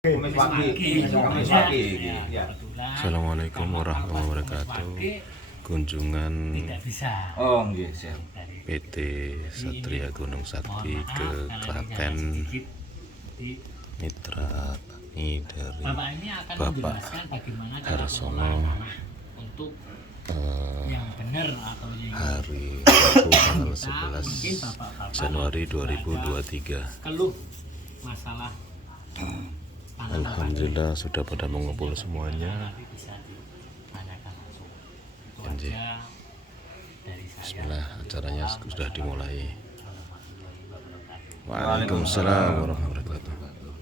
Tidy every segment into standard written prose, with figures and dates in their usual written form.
Kamis pagi. Ya. Assalamualaikum warahmatullahi wabarakatuh. Kunjungan Oh, nggih, siap. PT Satria Gunung Sakti ke Klaten, mitra kami dari Bapak Harsono, hari Rabu tanggal 11 Januari 2023. Alhamdulillah sudah pada mengumpul semuanya. Bismillah, acaranya sudah dimulai. Waalaikumsalam warahmatullahi wabarakatuh.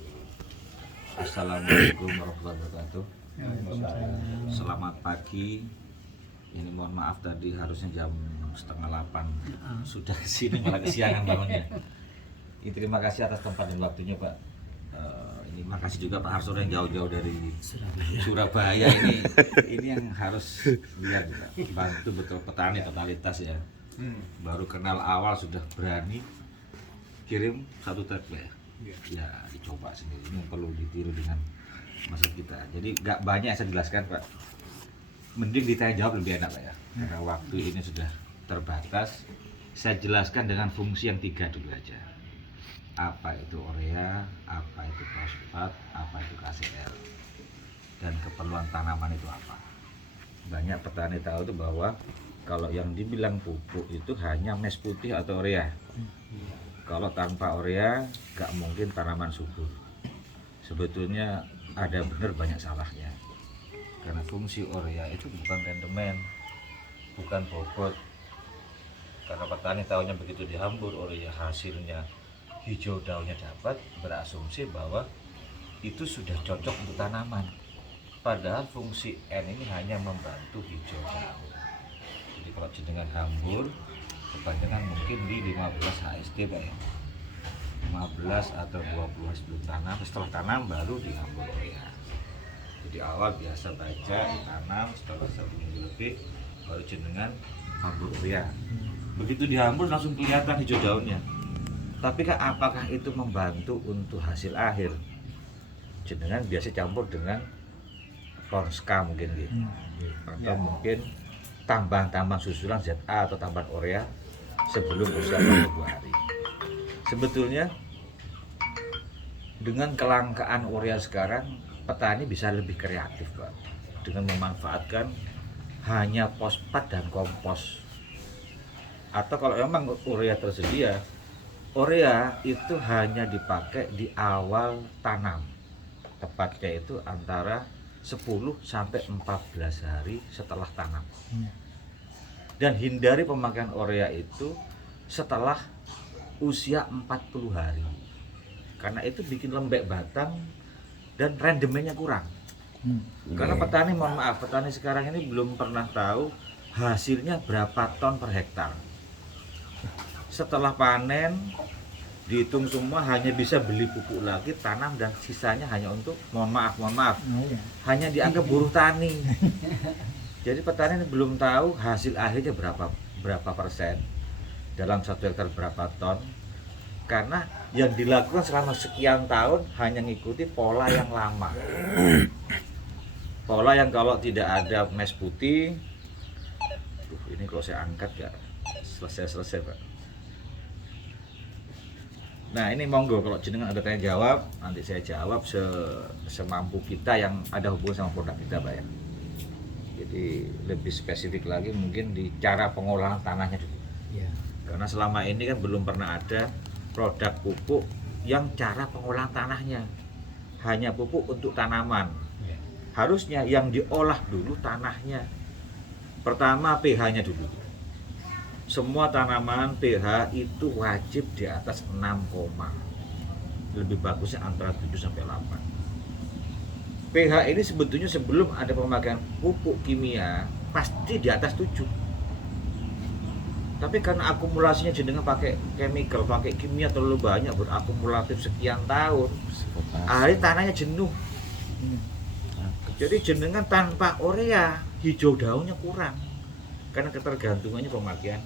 Assalamualaikum warahmatullahi wabarakatuh. Selamat pagi. Ini mohon maaf tadi harusnya jam 7:30 sudah kesini malah kesiangan bangunnya. Ini terima kasih atas tempat dan waktunya, Pak. Ini makasih juga Pak Harsono yang jauh-jauh dari Surabaya ini yang harus lihat juga. Bantu betul petani totalitas ya. Baru kenal awal sudah berani kirim satu truk ya. Ya dicoba sendiri, ini perlu ditiru dengan masa kita. Jadi nggak banyak yang saya jelaskan, Pak. Mending ditanya jawab lebih enak, Pak ya. Karena waktu ini sudah terbatas. Saya jelaskan dengan fungsi yang 3 dulu aja. Apa itu urea, apa itu fosfat, apa itu KCl, dan keperluan tanaman itu apa. Banyak petani tahu itu bahwa kalau yang dibilang pupuk itu hanya mes putih atau urea. Kalau tanpa urea gak mungkin tanaman subur. Sebetulnya ada benar banyak salahnya. Karena fungsi urea itu bukan rendemen, bukan bobot. Karena petani tahunya begitu dihambur urea hasilnya hijau daunnya dapat, berasumsi bahwa itu sudah cocok untuk tanaman. Padahal fungsi N ini hanya membantu hijau daun. Jadi kalau jenengan hambur, kebanyakan mungkin di 15 HSD, Pak ya. 15 atau 20 sebelum tanam, setelah tanam baru dihambur urea. Jadi awal biasa baca, ditanam, setelah 1 minggu lebih baru jenengan hambur urea. Begitu dihambur langsung kelihatan hijau daunnya. Tapi kan apakah itu membantu untuk hasil akhir? Jenengan biasa campur dengan Konska mungkin gitu. Atau mungkin tambahan-tambahan susulan ZA atau tambahan urea sebelum usia 2 hari. Sebetulnya dengan kelangkaan urea sekarang, petani bisa lebih kreatif, Pak, dengan memanfaatkan hanya fosfat dan kompos. Atau kalau memang urea tersedia, urea itu hanya dipakai di awal tanam, tepatnya itu antara 10 sampai 14 hari setelah tanam. Dan hindari pemakaian urea itu setelah usia 40 hari, karena itu bikin lembek batang dan rendemennya kurang. Karena petani, mohon maaf, petani sekarang ini belum pernah tahu hasilnya berapa ton per hektar. Setelah panen dihitung semua hanya bisa beli pupuk lagi, tanam, dan sisanya hanya untuk mohon maaf hanya dianggap buruh tani. Jadi petani ini belum tahu hasil akhirnya berapa persen dalam 1 hektar, berapa ton. Karena yang dilakukan selama sekian tahun hanya mengikuti pola yang lama, pola yang kalau tidak ada mes putih, ini kalau saya angkat ya selesai, Pak. Nah ini monggo kalau jenengan ada tanya jawab, nanti saya jawab semampu kita yang ada hubungan sama produk kita, Pak ya. Jadi lebih spesifik lagi mungkin di cara pengolahan tanahnya dulu. Karena selama ini kan belum pernah ada produk pupuk yang cara pengolahan tanahnya hanya pupuk untuk tanaman. Harusnya yang diolah dulu tanahnya. Pertama pH-nya dulu. Semua tanaman pH itu wajib di atas 6, lebih bagusnya antara 7 sampai 8. pH ini sebetulnya sebelum ada pemakaian pupuk kimia pasti di atas 7. Tapi karena akumulasinya jenengan pakai chemical, pakai kimia terlalu banyak, berakumulatif sekian tahun, akhirnya tanahnya jenuh. Jadi jenengan tanpa urea, hijau daunnya kurang. Karena ketergantungannya pemakaian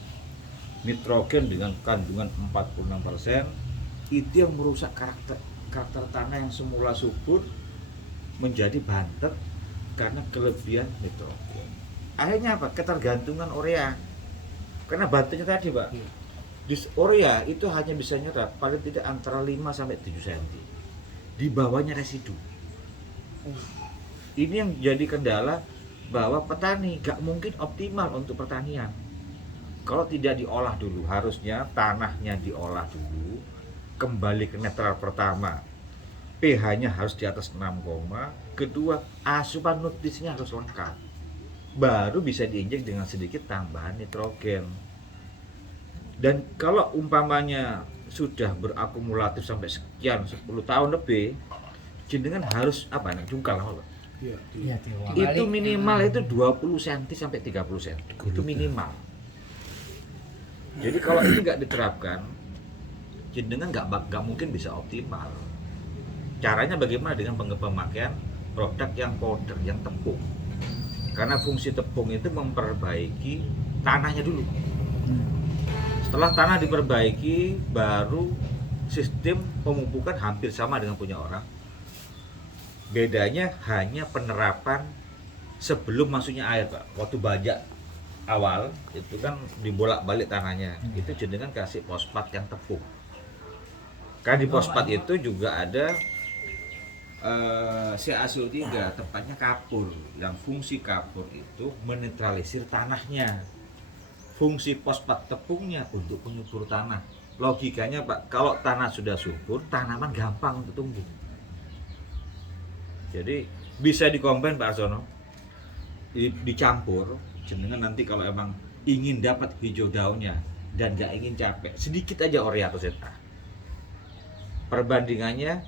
nitrogen dengan kandungan 46%, itu yang merusak karakter tanah yang semula subur menjadi bantet karena kelebihan nitrogen. Akhirnya apa? Ketergantungan urea. Karena bantetnya tadi, Pak. Di urea itu hanya bisa nyerap paling tidak antara 5 sampai 7 cm. Di bawahnya residu. Ini yang jadi kendala bahwa petani gak mungkin optimal untuk pertanian kalau tidak diolah dulu. Harusnya tanahnya diolah dulu, kembali ke netral pertama, pH-nya harus di atas 6, kedua asupan nutrisinya harus lengkap, baru bisa diinjek dengan sedikit tambahan nitrogen. Dan kalau umpamanya sudah berakumulatif sampai sekian 10 tahun lebih, jenengan harus apa nih, jungkal apa, Pak? Iya, Itu minimal itu 20 cm sampai 30 cm. Itu minimal. Jadi kalau ini nggak diterapkan, jenengan nggak mungkin bisa optimal. Caranya bagaimana? Dengan pemakaian produk yang powder, yang tepung. Karena fungsi tepung itu memperbaiki tanahnya dulu. Setelah tanah diperbaiki, baru sistem pemupukan hampir sama dengan punya orang. Bedanya hanya penerapan sebelum masuknya air, Pak. Waktu bajak awal itu kan dibolak-balik tanahnya, itu jenengan kasih fosfat yang tepung. Karena di fosfat itu juga ada CaCO3, tepatnya kapur. Yang fungsi kapur itu menetralisir tanahnya. Fungsi fosfat tepungnya untuk penyubur tanah. Logikanya, Pak, kalau tanah sudah subur, tanaman gampang untuk tumbuh. Jadi bisa dikombin, Pak Arsono, dicampur. Jenengan nanti kalau emang ingin dapat hijau daunnya dan nggak ingin capek, sedikit aja urea atau zeta. Perbandingannya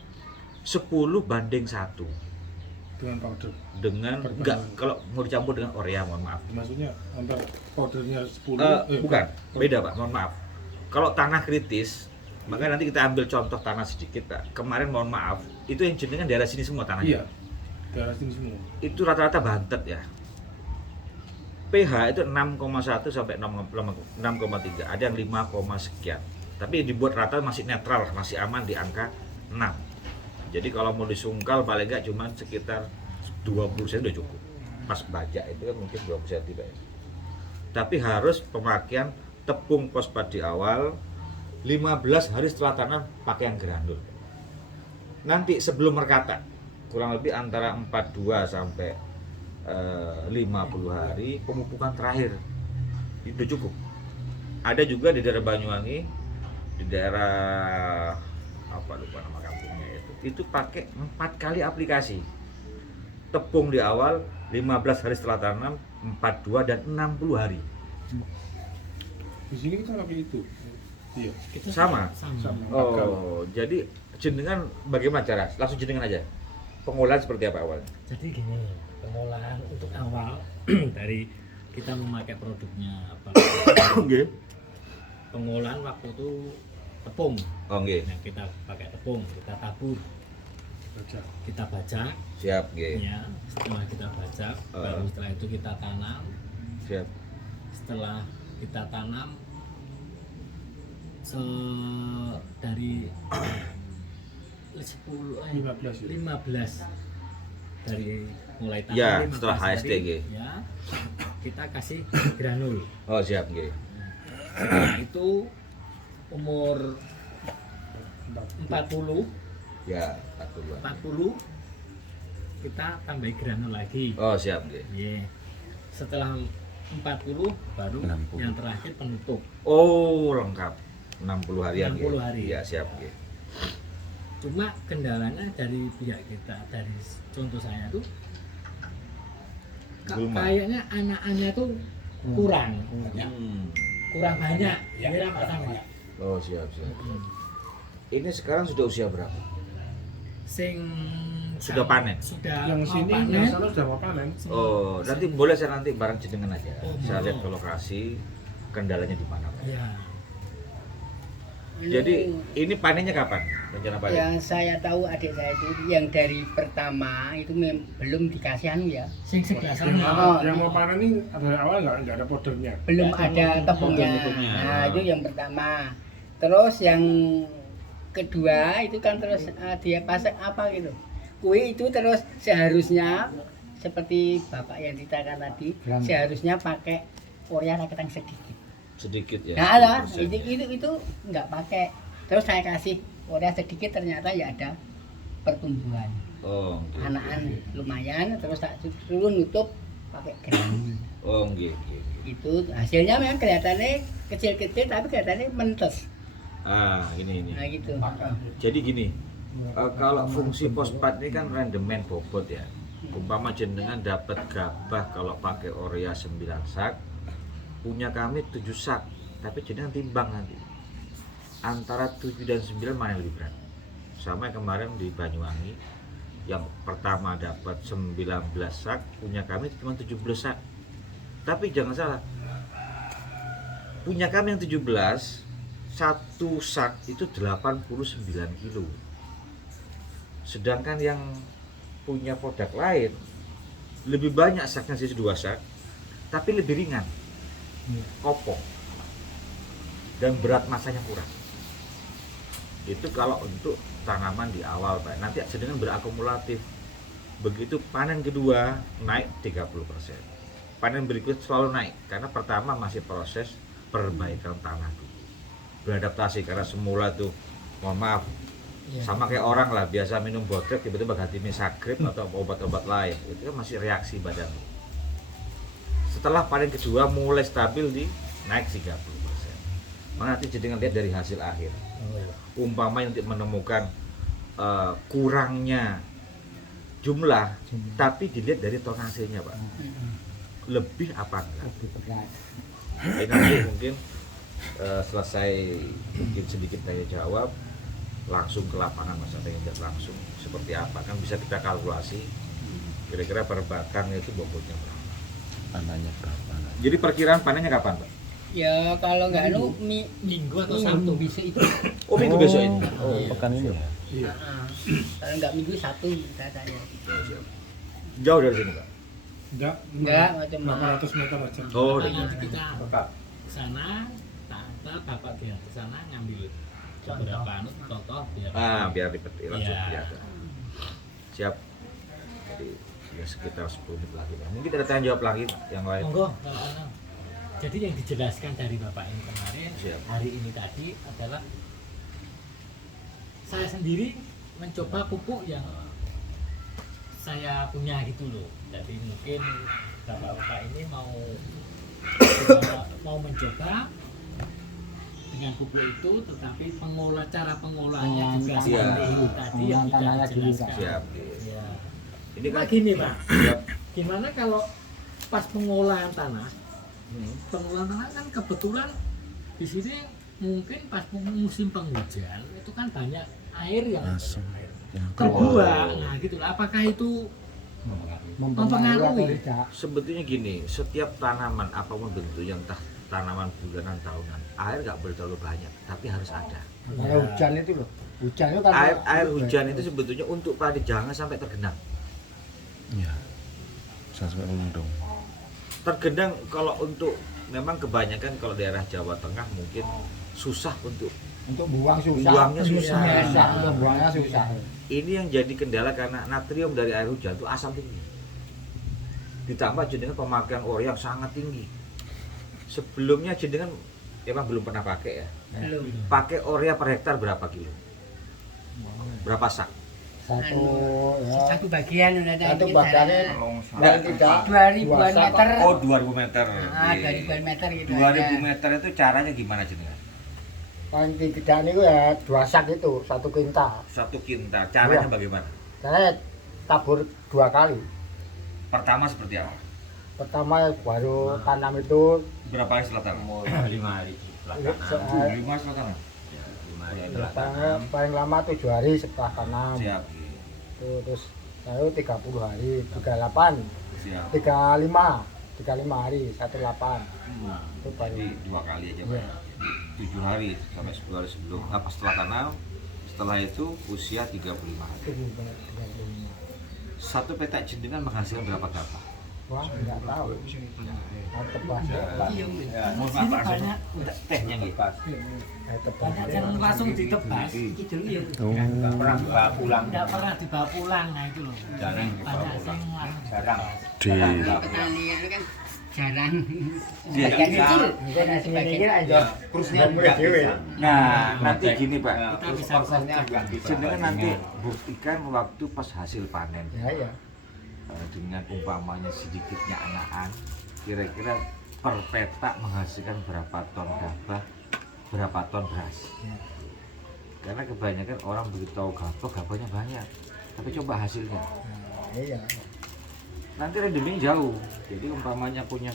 10:1 dengan powder. Dengan enggak, kalau mau dicampur dengan urea, mohon maaf. Maksudnya antara powdernya 10 Bukan, beda, Pak, mohon maaf. Kalau tanah kritis, makanya nanti kita ambil contoh tanah sedikit, Pak. Kemarin mohon maaf, itu yang jenengan daerah sini semua tanahnya. Iya. Daerah sini semua. Itu rata-rata bantet ya. pH itu 6,1 sampai 6,3. Ada yang 5, sekian. Tapi dibuat rata masih netral, masih aman di angka 6. Jadi kalau mau disungkal paling enggak cuma sekitar 20 cm udah cukup. Pas bajak itu kan mungkin 20 cm, Pak. Tapi harus pemakaian tepung fosfat di awal, 15 hari setelah tanam pakai yang granul. Nanti sebelum merkata, kurang lebih antara 42 sampai 50 hari pemupukan terakhir itu cukup. Ada juga di daerah Banyuwangi, di daerah apa lupa nama kampungnya itu pakai 4 kali aplikasi. Tepung di awal, 15 hari setelah tanam, 42 dan 60 hari. Di sini kita pakai itu. Iya. Sama. Sama. Oh, jadi jenengan bagaimana cara? Langsung jenengan aja. Pengolahan seperti apa awalnya? Jadi gini, pengolahan untuk awal dari kita memakai produknya apa? Nggih. Pengolahan waktu itu tepung. Oh, nggih. Nah, kita pakai tepung, kita tabur, Baca. kita bajak. Siap, nggih. Ya, setelah kita bajak, baru setelah itu kita tanam. Siap. Setelah kita tanam, dari 15 dari mulai tanam, Ya, 15 setelah HST, hari, nggih. ya, kita kasih granul. Oh, siap, nggih. Setelah itu umur 40 Ya, 40. 40 kita tambah granul lagi. Oh, siap, nggih. Iya. Setelah 40 baru 60. yang terakhir penutup. Oh, lengkap. 60 harian, 60 nggih. hari. Ya, siap, nggih. Cuma kendalanya dari pihak kita, dari contoh saya tuh Gulma. kayaknya anak-anaknya tuh kurang Hmm. kurang banyak. Ya, Pak Sama. Oh, siap, siap. Ini sekarang sudah usia berapa? Sing Sudah panen? Sudah Yang mau sini, panen. yang sana sudah mau panen. Oh, nanti boleh saya nanti bareng jenengan aja. Oh, Saya lihat boleh. ke lokasi, kendalanya di mana, Pak. Ya. Jadi ini panennya kapan? Rencana panen? Yang saya tahu adik saya itu yang dari pertama itu belum dikasih anu ya, Sing sebelah Yang, sana. Oh, yang mau panen ini dari awal nggak ada powdernya. belum Nggak ada ada tepungnya. tepungnya. Nah itu yang pertama. Terus yang kedua itu kan terus dia pasang apa gitu, kue itu terus seharusnya seperti bapak yang ceritakan tadi, seharusnya pakai urea rakitan sedikit. Sedikit ya. Nah, lah, 10%. itu nggak pakai. Terus saya kasih urea sedikit, ternyata ya ada pertumbuhan. Oh, nggih. Anakan lumayan, terus tak suruh nutup pakai granul. Oh, nggih, nggih. Itu hasilnya memang kelihatannya kecil-kecil tapi kelihatannya mentes. Ah, ini. Nah gitu. Jadi gini, kalau fungsi fosfat ini kan rendemen bobot ya. Umpama jenengan dapat gabah kalau pakai urea 9 sak, punya kami 7 sak, tapi jenengan timbang nanti. Antara 7 dan 9 mana yang lebih berat? Sama yang kemarin di Banyuwangi, yang pertama dapat 19 sak, punya kami cuma 17 sak. Tapi jangan salah, punya kami yang 17, satu sak itu 89 kilo. Sedangkan yang punya produk lain lebih banyak saknya sisi 2 sak, tapi lebih ringan, kopong, dan berat masanya kurang. Itu kalau untuk tanaman di awal, Pak. Nanti sedangkan berakumulatif. Begitu panen kedua naik 30%. Panen berikut selalu naik karena pertama masih proses perbaikan tanah dulu. Beradaptasi karena semula tuh, mohon maaf, sama kayak orang lah biasa minum botrek tiba-tiba ganti misagrip atau obat-obat lain, itu kan masih reaksi badan. Setelah panen kedua mulai stabil di naik 30%. Maka nanti jadi lihat dari hasil akhir. Umpama untuk menemukan kurangnya jumlah, tapi dilihat dari tonasenya, Pak. Lebih apa enggak? Ini nanti mungkin selesai mungkin sedikit tanya jawab, langsung ke lapangan Mas Ade yang langsung seperti apa kan bisa kita kalkulasi kira-kira per batang itu bobotnya berapa, Panennya berapa? jadi perkiraan panennya kapan, Pak? Ya kalau nggak Minggu atau Sabtu Sabtu bisa itu. Oh, minggu besok ini. Pekan ini ya? Iya. Kalau nggak minggu Sabtu katanya. Jauh dari sini, Pak? Enggak, macam 800 meter aja. Oh, Nah, dari nanti kita ke sana, bapak dia ke sana ngambil beberapa contoh biar biar dipetik langsung Iya. kelihatan. Siap. Jadi ya sekitar 10 menit lagi, Pak. Mungkin ada tanya jawab lagi, Pak, yang lain. monggo. Jadi yang dijelaskan dari bapak ini kemarin Siap. hari ini tadi adalah saya sendiri mencoba pupuk yang saya punya gitu loh. Jadi mungkin bapak-bapak ini mau mencoba dengan pupuk itu, tetapi cara pengolahannya juga Siap. seperti itu tadi yang sudah dijelaskan. Siap. Ya. Ini kan Nah, gini Pak, siap. gimana kalau pas pengolahan tanah kan kebetulan di sini mungkin pas musim penghujan itu kan banyak air yang Langsung yang terbuang. Nah, gitu lah. Apakah itu mempengaruhi? Sebetulnya gini, setiap tanaman apapun bentuknya, entah tanaman bulanan tahunan, air nggak boleh terlalu banyak, tapi harus ada. Kalau hujan itu loh, hujan itu kan Air hujan itu sebetulnya untuk padi jangan sampai tergenang. Iya. Sampai melendung. Tergenang kalau untuk memang kebanyakan kalau daerah Jawa Tengah mungkin susah untuk buang susah. buangnya susah. Untuk buangnya susah. Ini yang jadi kendala karena natrium dari air hujan itu asam tinggi. Ditambah jenengan pemakaian urea yang sangat tinggi. Sebelumnya jenengan emang belum pernah pakai ya. belum. Pakai urea per hektar berapa kilo? Berapa sak? Satu bagian udah ada Satu di bagiannya sana. paling tidak 2000-an meter. Oh, 2000 meter. Ah, 2000-an meter gitu. 2000 meter itu caranya gimana jenengan? paling tidak itu ya 2 sak itu 1 kintal. Satu kintal. Caranya Iya. bagaimana? Saya tabur 2 kali. Pertama seperti apa? Pertama baru tanam itu Berapa hari setelah tanam? 5 hari setelah tanam. 5 setelah tanam. Ya, 5 hari setelah tanam. paling lama 7 hari setelah tanam. Siap. Terus saya 30 hari, 38, Siap. 35 hari, 18. Itu baru Jadi 2 kali aja, Pak. Iya. 7 hari sampai 10 hari sebelum apa setelah tanam. Setelah itu usia 35 hari. 35. Satu petak jenengan menghasilkan berapa gabah? Wah, enggak tahu. Tebas ya, Pak. Mohon maaf Pak Arso. Tehnya nggih. Tebas. Banyak yang langsung ditebas. Gitu ya. Nggak pernah dibawa pulang. Tidak pernah dibawa pulang, nah itu loh. Jarang dibawa Banyak pulang. yang langsung Jarang. Di Petani itu kan jarang. Iya, Sebagian iya. kecil. Mungkin Ada ini sebagian. aja kursinya mulai dewe. Nah, nanti gini Pak. kita bisa Prosesnya juga bisa. Sedangkan nanti buktikan waktu pas hasil panen Ya ya. dengan umpamanya sedikitnya anakan, kira-kira per petak menghasilkan berapa ton gabah, berapa ton beras. Karena kebanyakan orang begitu tahu gabah, gabahnya banyak, tapi coba hasilnya. Nah, iya. Nanti redeeming jauh. Jadi umpamanya punya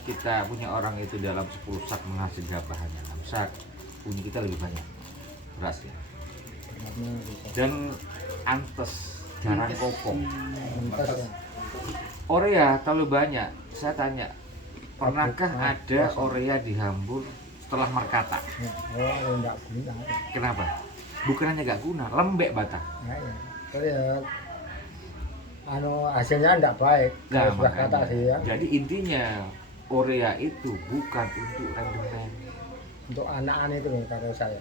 orang itu dalam 10 sak menghasilkan gabah hanya 6 sak, punya kita lebih banyak berasnya. Dan antes, jarang kopong. Entas ya. Orea terlalu banyak. Saya tanya, pernahkah ada orea dihambur setelah merkata? Oh, enggak guna. Kenapa? Bukan hanya gak guna, lembek batang. Nah, ya. Terus ya hasilnya enggak baik. Nah, Kalau sudah kata makanya. sih ya. Jadi intinya orea itu bukan untuk rendemen. Untuk anak-anak itu loh kalau saya.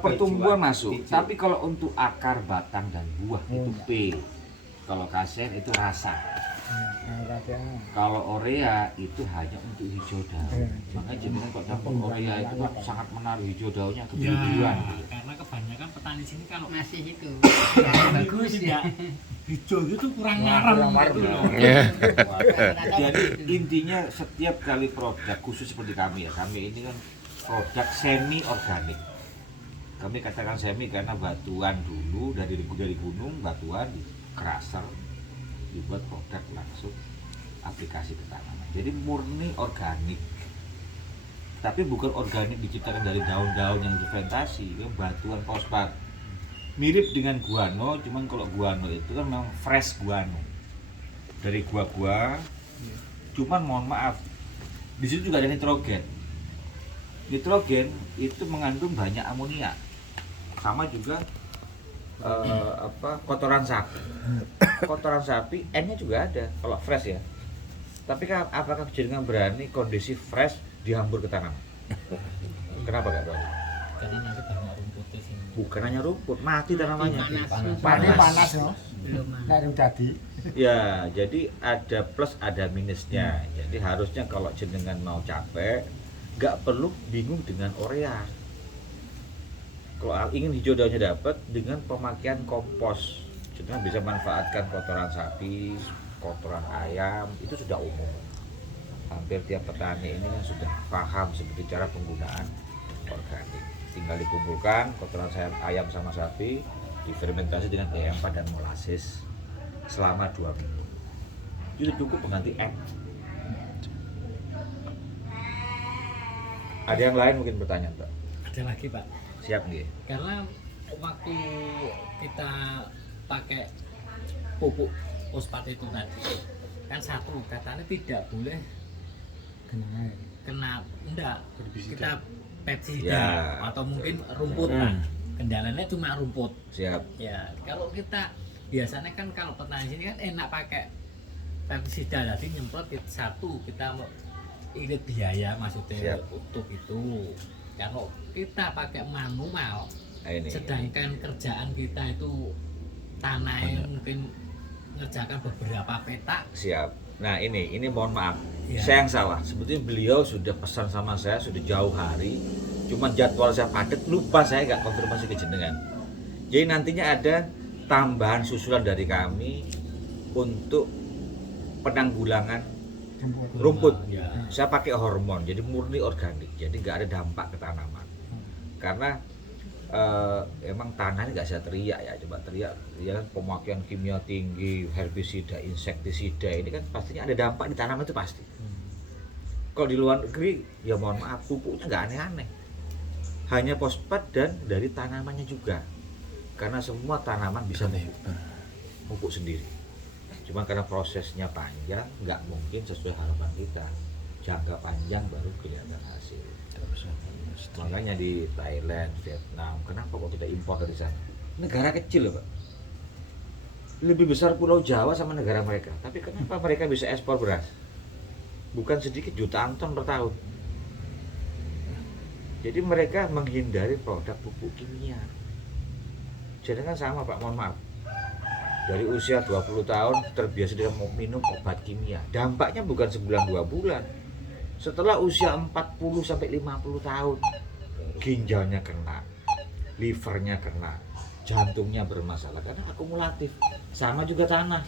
Pertumbuhan masuk, tapi kalau untuk akar, batang dan buah itu P. Kalau kasen itu rasa. Nah, katanya. Kalau orea itu hanya untuk hijau daun. Makanya jadinya kok campur orea itu kan sangat menaruh hijau daunnya Ya, kebiruan. karena kebanyakan petani sini kalau Masih itu. bagus ya hijau gitu kurang ngarem kurang gitu marem. loh. Jadi intinya setiap kali produk khusus seperti kami ya, kami ini kan produk semi organik. Kami katakan semi karena batuan dulu dari gunung, batuan di crusher dibuat produk langsung aplikasi ke tanaman. Jadi murni organik. Tapi bukan organik diciptakan dari daun-daun yang difermentasi, ya batuan fosfat. Mirip dengan guano, cuman kalau guano itu kan memang fresh guano. Dari gua-gua. Cuman mohon maaf, di situ juga ada nitrogen. Nitrogen itu mengandung banyak amonia. Sama juga kotoran sapi. Kotoran sapi N-nya juga ada kalau fresh ya. Tapi apakah jenengan berani kondisi fresh dihambur ke tanaman? Kenapa gak berani? Jadi nanti banyak rumput di sini. Bukan hanya rumput, mati tanamannya. Panas ya. Belum. Nah, itu tadi. Ya, jadi ada plus ada minusnya. Jadi harusnya kalau jenengan mau capek, nggak perlu bingung dengan orea. Kalau ingin hijau daunnya dapat dengan pemakaian kompos, jenengan bisa manfaatkan kotoran sapi, kotoran ayam, itu sudah umum. Hampir tiap petani ini kan sudah paham seperti cara penggunaan organik. Tinggal dikumpulkan kotoran ayam sama sapi, difermentasi dengan E4 dan molases selama 2 minggu. Itu cukup mengganti N. Ada yang lain mungkin bertanya, Mbak? Ada lagi Pak, Siap nggih? karena waktu kita pakai pupuk fosfat itu tadi kan satu katanya tidak boleh kena enggak kita pestisida Ya. atau mungkin rumput Pak. Kendalanya cuma rumput Siap. ya. Kalau kita biasanya kan kalau petani sini kan enak pakai pestisida tadi nyemprot satu kita mau irit biaya maksudnya Siap. untuk itu. Kalau kita pakai manual Nah, ini. sedangkan kerjaan kita itu tanahnya mungkin ngerjakan beberapa petak. Siap. Nah ini mohon maaf, Ya. saya yang salah. Sebetulnya beliau sudah pesan sama saya sudah jauh hari. Cuma jadwal saya padat, lupa saya nggak konfirmasi ke jenengan. Jadi nantinya ada tambahan susulan dari kami untuk penanggulangan rumput. Ya. Saya pakai hormon, jadi murni organik, jadi nggak ada dampak ke tanaman. Karena emang tanahnya nggak bisa teriak ya, coba teriak ya kan, pemakaian kimia tinggi, herbisida, insektisida ini kan pastinya ada dampak di tanaman itu pasti. Kalau di luar negeri ya mohon maaf pupuknya nggak aneh-aneh, hanya fosfat dan dari tanamannya juga, karena semua tanaman bisa pupuk sendiri. Cuma karena prosesnya panjang nggak mungkin sesuai harapan kita, jangka panjang baru kelihatan hasil. Makanya di Thailand, Vietnam, kenapa kok kita impor dari sana? Negara kecil loh Pak. lebih besar Pulau Jawa sama negara mereka. Tapi kenapa mereka bisa ekspor beras? Bukan sedikit, jutaan ton per tahun. Jadi mereka menghindari produk pupuk kimia. Jadi kan sama Pak, mohon maaf. Dari usia 20 tahun terbiasa dengan minum obat kimia. Dampaknya bukan sebulan 2 bulan. Setelah usia 40 sampai 50 tahun, ginjalnya kena, livernya kena, jantungnya bermasalah karena akumulatif. Sama juga tanah.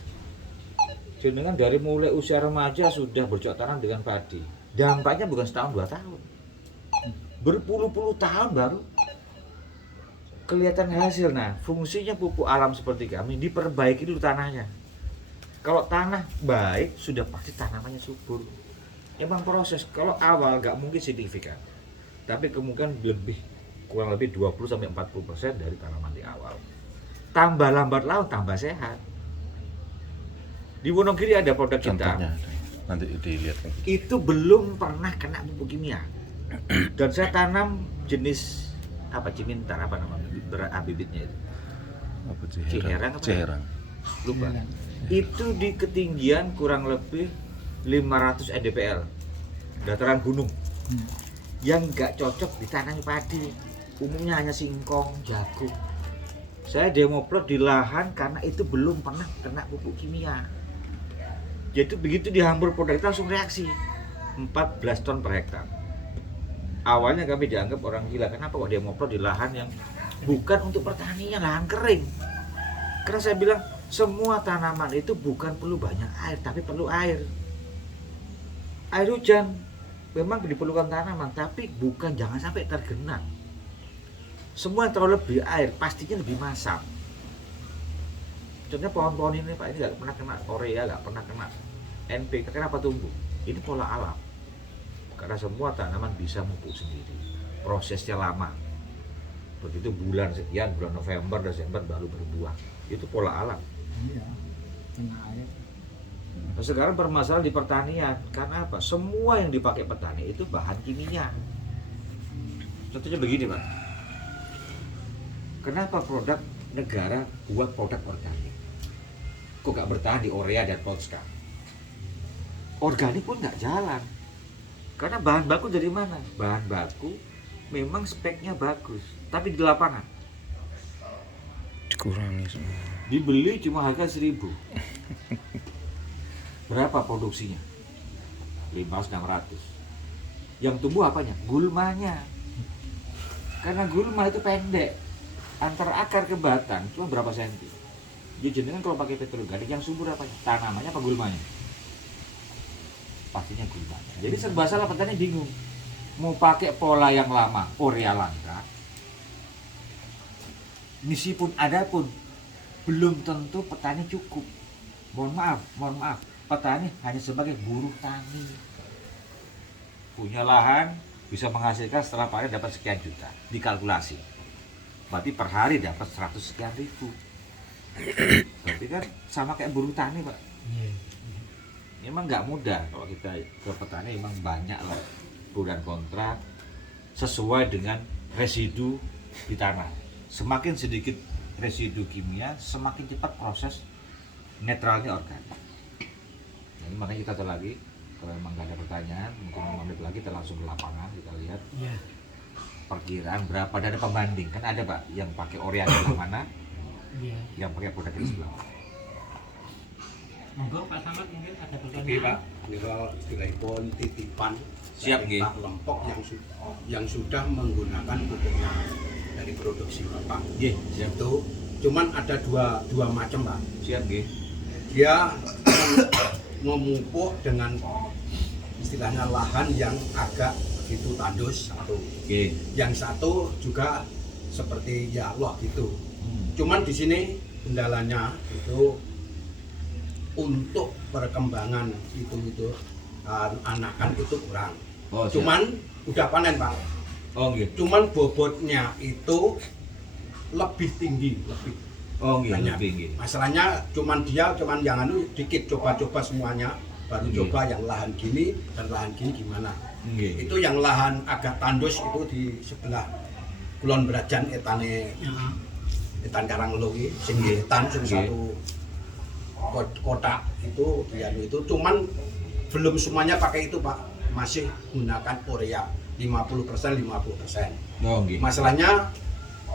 Jadi kan dari mulai usia remaja sudah bercocok tanam dengan padi. Dampaknya bukan setahun 2 tahun. Berpuluh-puluh tahun baru kelihatan hasil. Nah, fungsinya pupuk alam seperti kami diperbaiki dulu tanahnya. Kalau tanah baik, sudah pasti tanamannya subur. Emang proses, kalau awal nggak mungkin signifikan, tapi kemungkinan kurang lebih 20-40% dari tanaman di awal. Tambah lambat laun, tambah sehat. Di Wonogiri ada produk kita, Contohnya ada. Nanti dilihat. itu belum pernah kena pupuk kimia. Dan saya tanam jenis apa, cimintar apa namanya, bibitnya itu. Apa Ciherang apa? Ciherang. Lupa. Itu di ketinggian kurang lebih 500 mdpl, dataran gunung, yang nggak cocok ditanami padi. Umumnya hanya singkong, jagung. Saya demo plot di lahan karena itu belum pernah kena pupuk kimia. Jadi begitu dihambur produk itu langsung reaksi. 14 ton per hektar. Awalnya kami dianggap orang gila, kenapa kok demo plot di lahan yang bukan untuk pertanian, lahan kering. Karena saya bilang semua tanaman itu bukan perlu banyak air, tapi perlu air. Air hujan memang diperlukan tanaman, tapi bukan, jangan sampai tergenang. Semua yang terlalu lebih air pastinya lebih masam. Contohnya pohon-pohon ini Pak, ini nggak pernah kena urea, nggak pernah kena NPK. Kenapa tumbuh? Ini pola alam. Karena semua tanaman bisa pupuk sendiri. Prosesnya lama. Begitu bulan sekian, bulan November, Desember baru berbuah. Itu pola alam. Iya, kena air. Nah, sekarang permasalahan di pertanian, karena apa? Semua yang dipakai petani itu bahan kimia. Contohnya begini Pak, kenapa produk negara buat produk organik? Kok nggak bertahan di urea dan Polska? Organik pun nggak jalan, karena bahan baku dari mana? Bahan baku memang speknya bagus, tapi di lapangan Dikurangi semua. dibeli cuma harga 1.000. Berapa produksinya? 500-600. Yang tumbuh apanya? Gulmanya. Karena gulma itu pendek, antara akar ke batang cuma berapa senti. Jadi kan kalau pakai petroorganik yang subur apanya? Tanamannya apa gulmanya? Pastinya gulmanya. Jadi serba salah, petani bingung. Mau pakai pola yang lama, urea langka. Meskipun ada pun belum tentu petani cukup. Mohon maaf. Petani hanya sebagai buruh tani. Punya lahan bisa menghasilkan setelah panen dapat sekian juta, dikalkulasi. Berarti per hari dapat 100 sekian ribu. Berarti kan sama kayak buruh tani Pak. Memang nggak mudah kalau kita ke petani, memang banyak lah pro dan kontra sesuai dengan residu di tanah. Semakin sedikit residu kimia, semakin cepat proses netralnya organik. Jadi makanya kita tahu lagi, kalau memang nggak ada pertanyaan, mungkin 5 menit lagi kita langsung ke lapangan, kita lihat perkiraan berapa, dan ada pembanding. Kan ada Pak, yang pakai urea di sebelah mana, yang pakai produk di sebelah mana. Monggo Pak Samad mungkin ada Oke pertanyaan. Pak, misal istilahipun titipan Siap, dari nggih. Pak Lempok yang sudah menggunakan pupuknya dari produksi Bapak. Nggih, siap. Itu cuman ada dua macam Pak. Siap nggih. Dia memupuk dengan istilahnya lahan yang agak begitu tandus satu. Nggih. Yang satu juga seperti ya Allah gitu. Cuman di sini kendalanya itu untuk perkembangan itu anakan itu kurang. Oh, siap. Cuman udah panen Pak. Oh nggih. Cuman bobotnya itu lebih tinggi, lebih Oh nggih, banyak. lebih nggih. Masalahnya cuman yang dikit coba-coba semuanya, baru Nggih. coba yang lahan gini dan lahan gini gimana. Nggih. Itu yang lahan agak tandus itu di sebelah Kulon Brajan etane etan Karangloi sing etan sing Nggih. satu kotak itu itu cuman belum semuanya pakai itu Pak, masih gunakan urea 50% 50%. Oh, nggih. Masalahnya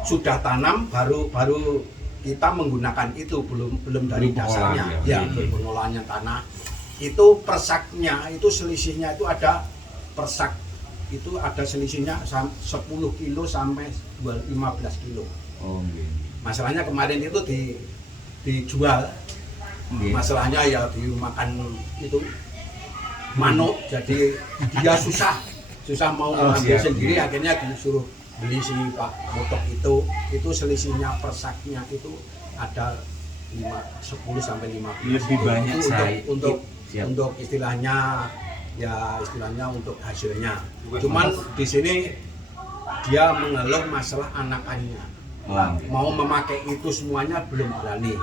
sudah tanam baru kita menggunakan itu belum dari Belum dasarnya pengolahan, ya, ya. belum pengolahannya tanah. Itu persaknya itu selisihnya itu ada persak itu ada selisihnya 10 kilo sampai 15 kilo. Oh, nggih. Masalahnya kemarin itu dijual. Nggih. Masalahnya ya dimakan itu manuk, jadi dia susah mau Oh, ambil siap. sendiri, akhirnya disuruh beli si Pak Motok itu selisihnya persaknya itu ada 10 sampai 15. Lebih banyak itu saya. Siap. untuk istilahnya untuk hasilnya. Cuman di sini dia mengeluh masalah anakannya. Oh, nggih. Mau memakai itu semuanya belum berani.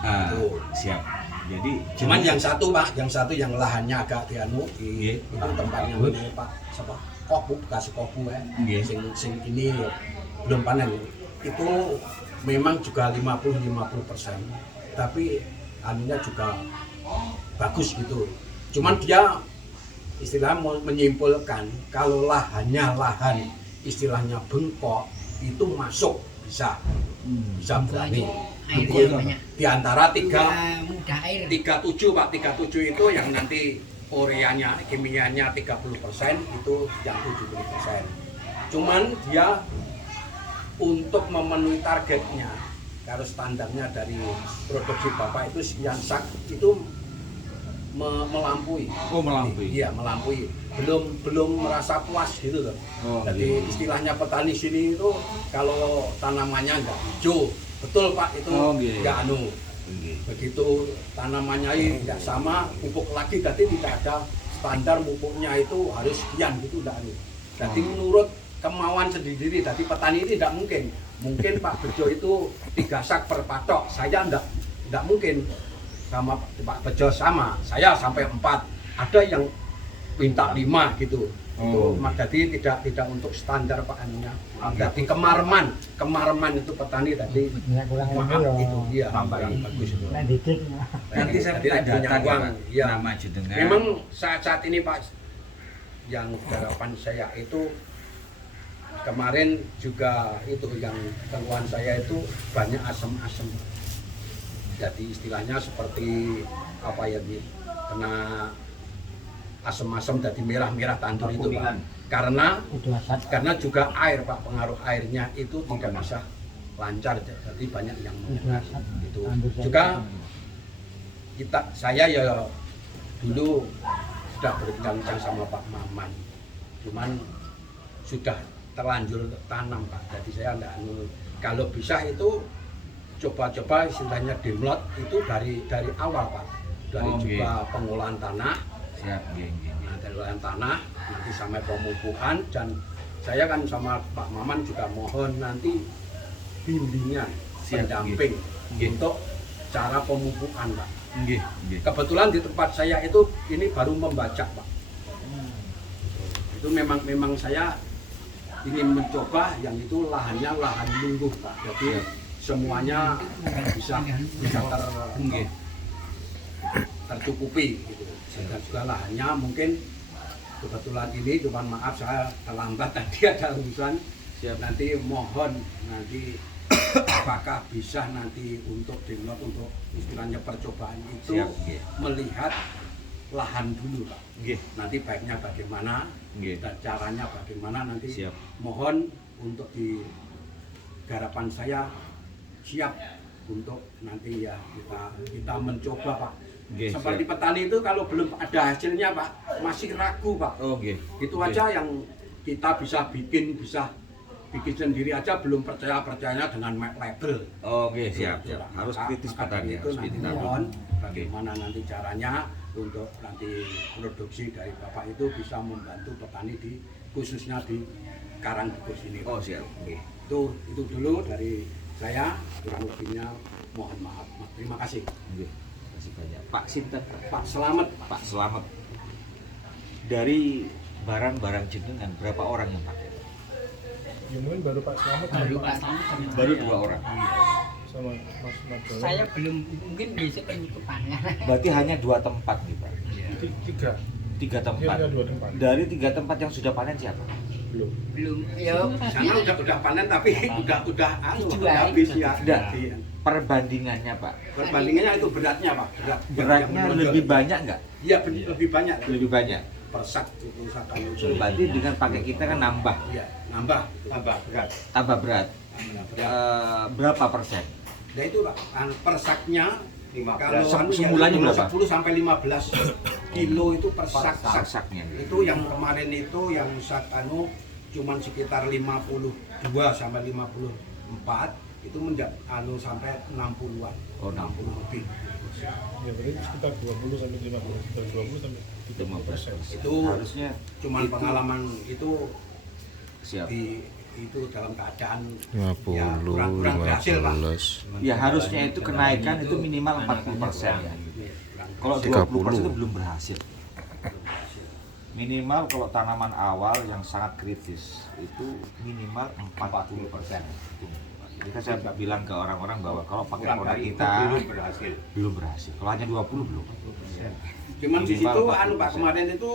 Ah, Tuh. siap. Jadi Cuman yang satu Pak, yang lahannya agak dianu Nggih. itu tempatnya ini Pak, siapa? Kopu, bekas kopu ya. Nggih. Sing ini belum panen. Itu memang juga 50-50%. Tapi anunya juga bagus gitu. Cuman dia istilah menyimpulkan kalau lahan istilahnya bengkok itu masuk bisa berani. Airnya banyak. Di antara Mudah air. 37 Pak, 37 itu yang nanti ureanya, kimianya 30%, itu yang 70%. Cuman dia untuk memenuhi targetnya, kalau standarnya dari produksi Bapak itu yang sak itu melampaui. Oh, melampaui. Iya, melampaui. Belum merasa puas gitu loh. Oh, Jadi istilahnya petani sini itu kalau tanamannya enggak hijau, betul Pak, itu Oh, nggih. enggak anu. Nggih. Begitu tanamannya tidak sama, pupuk lagi jadi tidak ada standar pupuknya itu harus sekian gitu enggak anu. Jadi menurut kemauan sendiri, jadi petani ini tidak mungkin. Mungkin Pak Bejo itu 3 sak per patok, saya enggak mungkin. Sama Pak Bejo sama, saya sampai 4. Ada yang minta 5 gitu. Oh. Jadi tidak untuk standar Pak anunya. Jadi kemarman itu petani tadi Minyak kurang maaf itu ya. itu dia Tambah kurang ini. bagus itu. Nah, dikit. Nanti saya Jadi minta punya data uang, Pak. iya. Nama jenengan. Memang saat ini Pak yang garapan saya itu kemarin juga itu yang keluhan saya itu banyak asam-asam. Jadi istilahnya seperti apa ya Bi? Kena asam-asam jadi merah-merah tandur itu Pak. Karena juga air Pak, pengaruh airnya itu tidak bisa lancar, jadi banyak yang mengenai itu. Juga saya ya dulu sudah berbincang sama Pak Maman, cuman sudah terlanjur tanam Pak. Jadi saya enggak kalau bisa itu coba-coba istilahnya demlot itu dari awal Pak, dari Oh, juga pengolahan tanah. Siap, nggih, nggih. Nah, dari pengolahan tanah nanti sampai pemupukan, dan saya kan sama Pak Maman juga mohon nanti bimbingan, Siap, pendamping nggih. untuk cara pemupukan Pak. Nggih, nggih. Kebetulan di tempat saya itu ini baru membaca Pak. Itu memang saya ingin mencoba yang itu lahannya lahan lungguh Pak. Jadi semuanya bisa Nggih. tercukupi gitu. Dan juga lahannya mungkin kebetulan ini, cuman maaf saya terlambat tadi ada urusan. Siap. Nanti mohon nanti apakah bisa nanti untuk demlot untuk istilahnya percobaan itu Siap, nggih. melihat lahan dulu Pak. Nggih. Nanti baiknya bagaimana Nggih. dan caranya bagaimana nanti. Siap. Mohon untuk di garapan saya siap untuk nanti ya kita mencoba Pak. Nggih, Seperti siap. petani itu kalau belum ada hasilnya Pak masih ragu Pak. Oh, nggih. Itu Nggih. aja yang kita bisa bikin sendiri aja belum percayanya dengan label. Oh, nggih, siap, Ya, siap. Harus maka- kritis maka petani, dari itu harus nanti kritis. mohon bagaimana nanti caranya untuk nanti produksi dari Bapak itu bisa membantu petani di khususnya di Karangdukuh sini. Oh, siap. Nggih. Itu dulu dari saya, kurang lebihnya mohon maaf. Terima kasih. Nggih. Terima kasih banyak. Pak Sinten, Pak Selamat. Pak Selamat. Dari barang-barang jenengan berapa orang yang pakai? Ya mungkin baru Pak Selamat Baru ya, Pak Selamat. Baru 2 orang. sama Mas Madol. Saya belum, mungkin besok penutupannya. Berarti hanya 2 tempat nih Pak. Tiga. 3 tempat. Dia 2 tempat. Dari 3 tempat yang sudah panen siapa? Belum. Belum, ya Sana udah panen tapi udah Dijual. habis ya. Tidak. Iya. Perbandingannya Pak. Perbandingannya itu beratnya Pak. Beratnya Yang lebih menonjol. banyak nggak? Iya lebih banyak. Lebih banyak. Persak itu misalkan. Berarti dengan pakai kita kan nambah, Iya, nambah. berat. tambah berat. Berapa persen? Nah itu Pak, persaknya 15. kalau Semulanya berapa? 10 sampai 15 kilo itu persak. Persaknya. Itu yang kemarin itu yang sak cuman sekitar 52 sampai 54 itu sampai 60-an. Oh, 60 lebih. Ya berarti sekitar 20 sampai 15. 20 sampai 30%. Itu Harusnya cuman itu pengalaman itu siap. itu dalam keadaan 50, ya, kurang berhasil Pak. 15. Ya harusnya itu kenaikan itu minimal 40% ya. Kalau 20% itu belum berhasil. Minimal kalau tanaman awal yang sangat kritis itu minimal 40%. Kita saya bilang ke orang-orang bahwa kalau pakai Kurang produk dari kita itu belum berhasil. Kalau hanya 20 belum. Cuman di situ Minimal Pak 40%. kemarin itu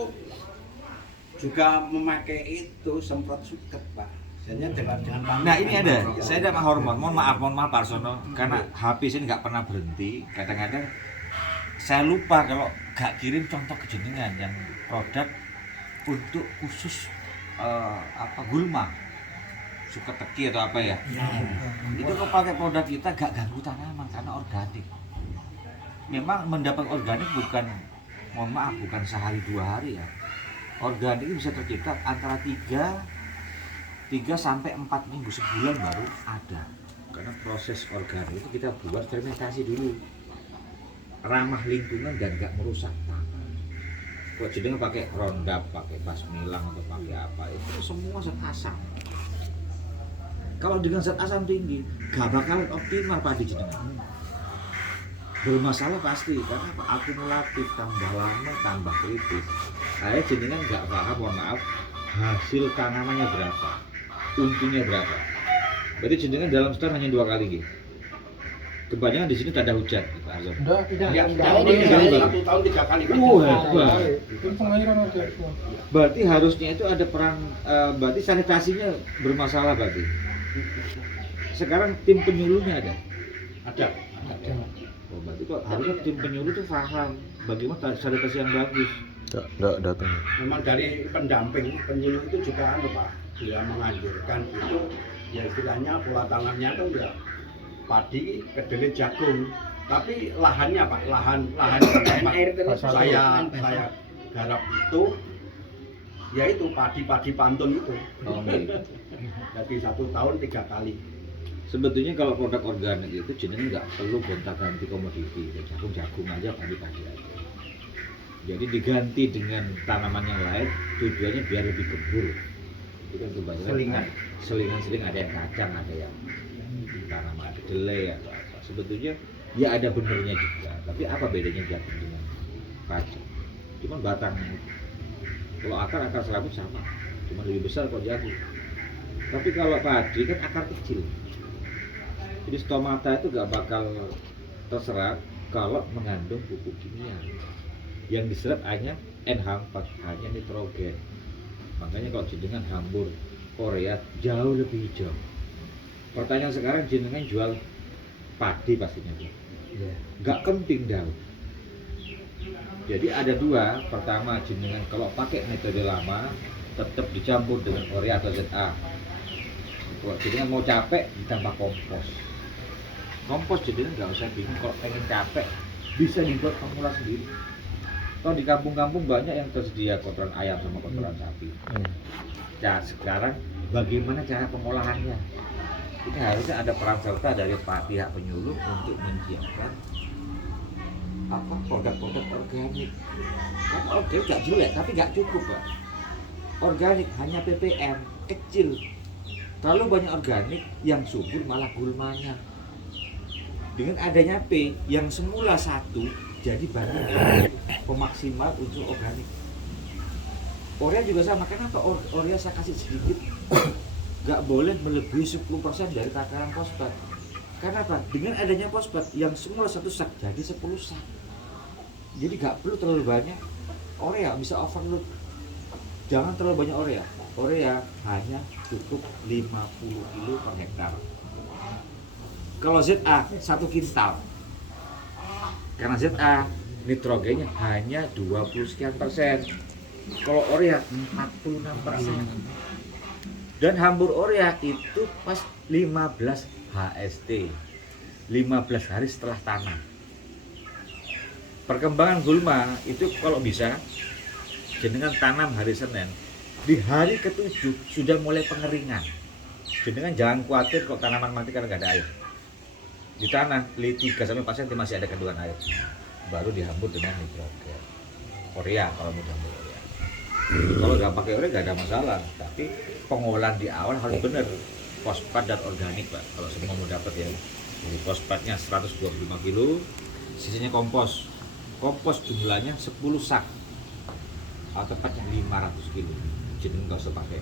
juga memakai itu semprot suket Pak. Jadinya dengan Nah ini ada, saya ada Pak Hormon, mohon maaf Pak Arsono, karena HP saya nggak pernah berhenti. Kadang-kadang saya lupa kalau nggak kirim contoh kejenengan yang produk untuk khusus gulma, suka teki atau apa ya. Itu kalau pakai produk kita gak ganggu tanaman karena organik. Memang mendapat organik bukan, mohon maaf, bukan sehari 2 hari ya. Organik itu bisa tercipta antara 3 sampai 4 minggu, sebulan baru ada. Karena proses organik itu kita buat fermentasi dulu, ramah lingkungan dan gak merusak tanah. Kalau jenengan pakai Roundup, pakai Basmilang atau pakai apa, itu semua zat asam. Kalau dengan zat asam tinggi, gak bakalan optimal padi jenengan. Bermasalah pasti, karena apa? Akumulatif, tambah lama, tambah kritis. Akhirnya jenengan gak paham, mohon maaf, hasil tanamannya berapa, untungnya berapa. Berarti jenengan dalam setahun hanya 2 kali gitu. Kebanyakan di sini tak ada hujan, Pak Azam. Ya, ini satu tahun 3 kali Pak. Hebat. Itu pengairan ada semua. Berarti harusnya itu ada peran, berarti sanitasinya bermasalah berarti. Sekarang tim penyuluhnya ada. Ada. Oh, berarti kok harusnya tim penyuluh itu paham bagaimana sanitasi yang bagus. Enggak datang. Memang dari pendamping penyuluh itu juga Pak, dia menganjurkan itu ya istilahnya pola tanamnya itu ya padi, kedelai, jagung. Tapi lahannya Pak, lahan air terus. saya garap itu yaitu padi pantun itu. Oh, baik. Jadi 1 tahun 3 kali. Sebetulnya kalau produk organik itu jenengan nggak perlu gonta-ganti komoditi, jagung aja, padi-padi aja. Jadi diganti dengan tanaman yang lain, tujuannya biar lebih gembur. Itu kan kebanyakan selingan ada yang kacang, ada yang tanaman kedelai atau apa. Sebetulnya ya ada benernya juga, tapi apa bedanya jagung dengan kacang? Cuma batangnya. Kalau akar serabut sama, cuma lebih besar kalau jagung. Tapi kalau padi kan akar kecil. Jadi stomata itu gak bakal terserap kalau mengandung pupuk kimia. Yang diserap hanya N-HAM4, hanya nitrogen. Makanya kalau jenengan hambur Korea jauh lebih hijau. Pertanyaan sekarang, jenengan jual padi pastinya, gak penting daun. Jadi ada 2. Pertama, jenengan kalau pakai metode lama tetap dicampur dengan Korea atau ZA. Kalau jenengan mau capek ditambah kompos. Kompos jenengan nggak usah bingung, kalau pengen capek bisa dibuat formula sendiri. Kalau di kampung-kampung banyak yang tersedia kotoran ayam sama kotoran sapi. Nah sekarang bagaimana cara pengolahannya? Ini harusnya ada peran serta dari pihak penyuluh untuk menyiapkan produk-produk organik. Kan organik nggak jelek, tapi nggak cukup Pak. Organik hanya ppm kecil. Terlalu banyak organik yang subur malah gulmanya. Dengan adanya P yang semula 1 jadi banyak pemaksimal unsur organik. Urea juga sama. Kenapa urea saya kasih sedikit? Gak boleh melebihi 10% dari takaran fosfat. Karena apa? Dengan adanya fosfat yang semula 1 sak jadi 10 sak. Jadi nggak perlu terlalu banyak urea, bisa overload. Jangan terlalu banyak urea. Urea hanya cukup 50 kilo per hektar. Kalau ZA 1 kintal. Karena ZA nitrogennya hanya 20 sekian persen. Kalau urea 46%. Dan hambur urea itu pas 15 HST, 15 hari setelah tanam. Perkembangan gulma itu kalau bisa jenengan tanam hari Senin, di hari ke-7 sudah mulai pengeringan. Jenengan jangan khawatir kalau tanaman mati karena nggak ada air. Di tanah 3-4 cm masih ada kandungan air, baru dihambur dengan nitrogen, urea kalau mau dihambur urea. Kalau nggak pakai urea nggak ada masalah, tapi pengolahan di awal harus benar, fosfat dan organik Pak. Kalau semua mau dapat ya, jadi fosfatnya 125 kilo, sisanya kompos. Kompos jumlahnya 10 sak, atau tepatnya 500 kilo. Jadi nggak usah pakai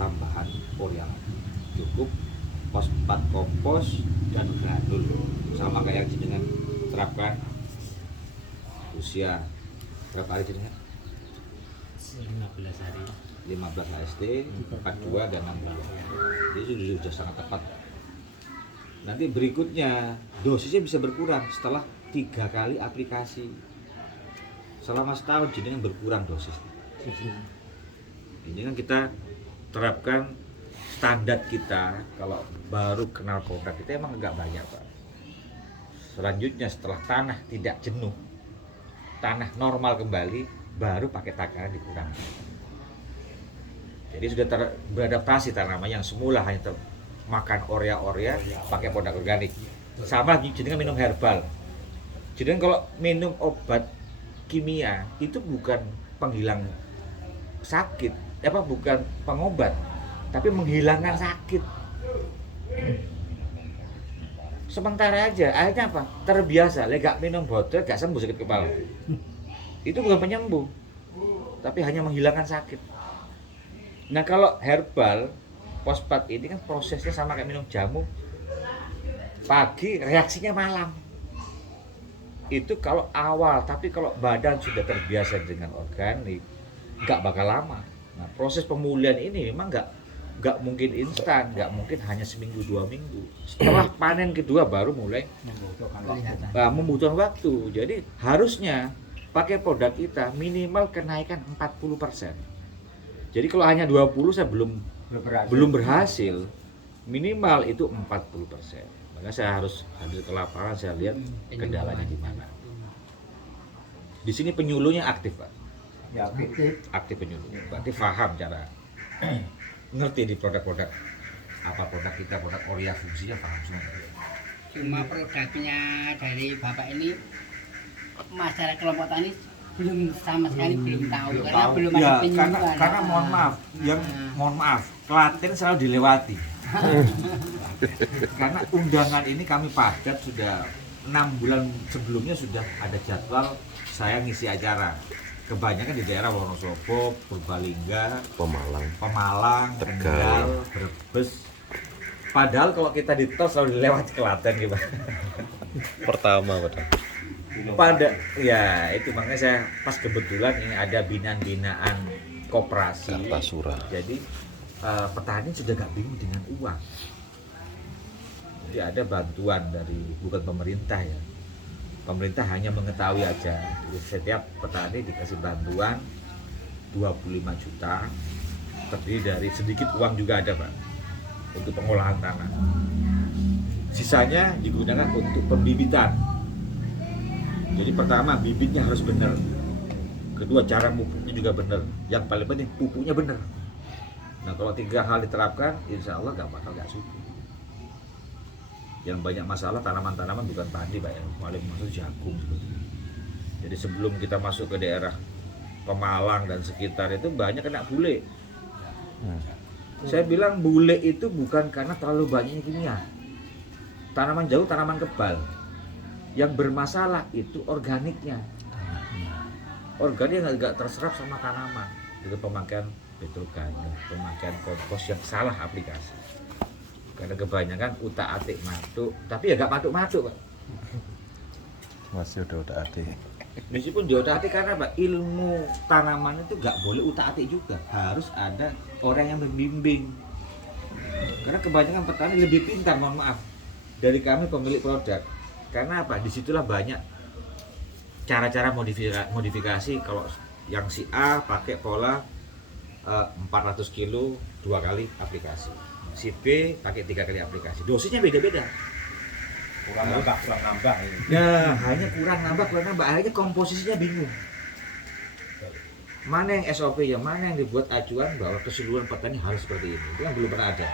tambahan urea, cukup fosfat kompos dan granul, sama kayak jenengan terapkan usia berapa hari jenengan? 15 hari. 15 HST, 42 dan 62. Jadi sudah sangat tepat. Nanti berikutnya dosisnya bisa berkurang setelah 3 kali aplikasi. Selama setahun jenengan berkurang dosis. Ini kan kita terapkan standar kita kalau baru kenal produk kita emang nggak banyak Pak. Selanjutnya setelah tanah tidak jenuh, tanah normal kembali, baru pakai takaran dikurangi. Jadi sudah beradaptasi tanaman yang semula hanya makan urea pakai produk organik. Sama jenengan minum herbal. Jenengan kalau minum obat kimia itu bukan penghilang sakit, bukan pengobat, tapi menghilangkan sakit. Sementara aja, akhirnya apa? Terbiasa, gak minum botol, gak sembuh sakit kepala. Itu bukan penyembuh, tapi hanya menghilangkan sakit. Nah kalau herbal, fosfat ini kan prosesnya sama kayak minum jamu. Pagi, reaksinya malam. Itu kalau awal, tapi kalau badan sudah terbiasa dengan organik, gak bakal lama. Nah proses pemulihan ini memang nggak mungkin instan, nggak mungkin hanya seminggu 2 minggu. Setelah panen kedua baru mulai membutuhkan waktu. Jadi harusnya pakai produk kita minimal kenaikan 40%. Jadi kalau hanya 20 saya belum berhasil, minimal itu 40%. Maka saya harus ke lapangan, saya lihat kendalanya di mana. Di sini penyuluhnya aktif Pak. Ya, Aktif penyuluh. Berarti paham cara ngerti di produk-produk apa produk kita, produk urea fungsinya paham semua. Cuma produknya dari Bapak ini masyarakat kelompok tani belum sama sekali belum tahu karena belum ada penyuluhan. Karena mohon maaf, Klaten selalu dilewati. Karena undangan ini kami padat sudah 6 bulan sebelumnya sudah ada jadwal saya ngisi acara. Kebanyakan di daerah Wonosobo, Purbalingga, Pemalang, Tegal, Brebes. Padahal kalau kita di tol selalu dilewati Klaten gitu. Pertama Ya itu makanya saya pas kebetulan ini ada binaan-binaan koperasi. Kartasura. Jadi petani sudah gak bingung dengan uang. Jadi ada bantuan dari bukan pemerintah ya. Pemerintah hanya mengetahui aja. Jadi setiap petani dikasih bantuan 25 juta. Terdiri dari sedikit uang juga ada Pak untuk pengolahan tanah. Sisanya digunakan untuk pembibitan. Jadi pertama bibitnya harus benar. Kedua cara pupuknya juga benar. Yang paling penting pupuknya benar. Nah kalau 3 hal diterapkan, insya Allah gak subur. Yang banyak masalah tanaman-tanaman bukan padi Pak ya, paling masuk jagung. Jadi sebelum kita masuk ke daerah Pemalang dan sekitar itu banyak kena bule. Saya bilang bule itu bukan karena terlalu banyaknya kimia. Tanaman jauh, tanaman kebal. Yang bermasalah itu organiknya. Organik nggak terserap sama tanaman. Itu pemakaian petrokimia, pemakaian kompos yang salah aplikasi. Karena kebanyakan utak-atik matuk, tapi ya nggak matuk-matuk Pak. Masih udah adik. Meskipun di otak-atik karena Pak, ilmu tanaman itu nggak boleh utak-atik juga, harus ada orang yang membimbing. Karena kebanyakan petani lebih pintar, mohon maaf, dari kami pemilik produk. Karena apa? Disitulah banyak cara-cara modifikasi. Kalau yang si A pakai pola 400 kilo 2 kali aplikasi, si B pakai 3 kali aplikasi, dosisnya beda-beda. Kurang nambah. Ya, hanya kurang nambah, akhirnya komposisinya bingung. Mana yang SOP ya, mana yang dibuat acuan bahwa keseluruhan petani harus seperti ini, itu yang belum pernah ada.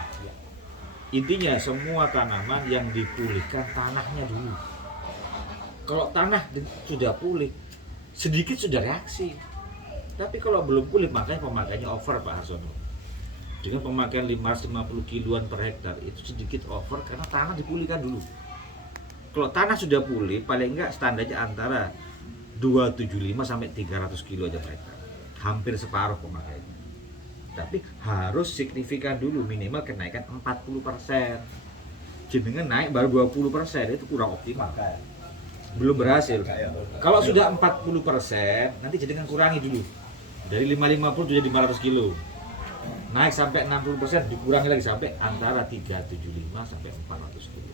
Intinya semua tanaman yang dipulihkan tanahnya dulu. Kalau tanah sudah pulih, sedikit sudah reaksi. Tapi kalau belum pulih, makanya pemakaiannya over Pak Harsono. Dengan pemakaian 550 kiloan per hektar itu sedikit over karena tanah dipulihkan dulu. Kalau tanah sudah pulih, paling enggak standarnya antara 275 sampai 300 kilo aja per hektar. Hampir separuh pemakaiannya. Tapi harus signifikan dulu, minimal kenaikan 40%. Jenengan naik baru 20%, itu kurang optimal. Belum berhasil. Kalau sudah 40%, nanti jenengan kurangi dulu. Dari 550 jadi 500 kilo. Naik sampai 60%, dikurangi lagi sampai antara 375 sampai 400 kilo.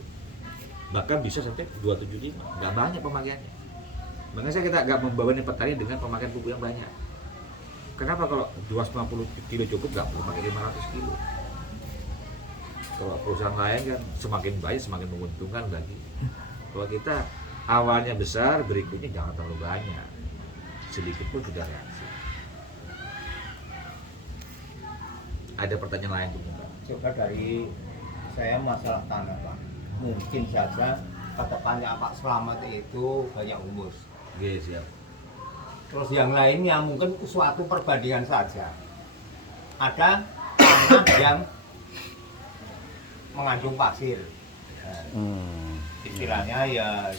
Bahkan bisa sampai 275, nggak banyak pemakaiannya. Makanya kita nggak membebani petani dengan pemakaian pupuk yang banyak. Kenapa kalau 250 kilo cukup, nggak perlu pakai 500 kilo? Kalau perusahaan lain kan semakin banyak semakin menguntungkan bagi. Kalau kita awalnya besar, berikutnya jangan terlalu banyak, sedikit pun sudah reaksi. Ada pertanyaan lain tuh Pak? Coba dari saya masalah tanah Pak. Mungkin saja kedepannya Pak Slamet itu banyak humus. Oke, siap. Terus yang lainnya mungkin suatu perbandingan saja. Ada tanah yang mengandung pasir. Istilahnya ya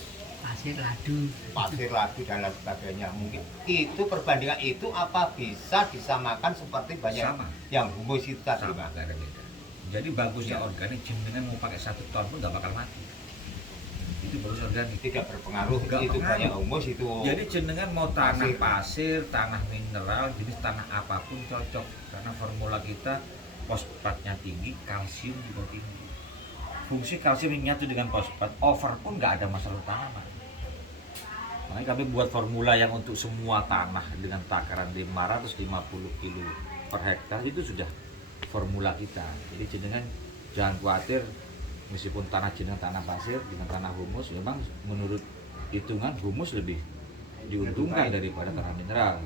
Pasir ladu. pasir lagi dan lain sebagainya. Mungkin itu perbandingan itu apa bisa disamakan seperti banyak Sama. yang humus itu tadi Sama, Pak? nggak ada beda. Jadi bagusnya organik, jenengan mau pakai 1 ton pun nggak bakal mati. Itu bagus organik. Tidak berpengaruh Nggak itu pengaruh. banyak humus itu. Jadi jenengan mau tanah Pasir. pasir, tanah mineral, jenis tanah apapun cocok. Karena formula kita fosfatnya tinggi, kalsium juga tinggi. Fungsi kalsium yang nyatu dengan fosfat, over pun nggak ada masalah tanaman. Makanya kami buat formula yang untuk semua tanah dengan takaran 550 kilo per hektar itu sudah formula kita. Jadi jenengan jangan khawatir, meskipun tanah jenengan tanah pasir dengan tanah humus, memang menurut hitungan humus lebih diuntungkan daripada tanah mineral.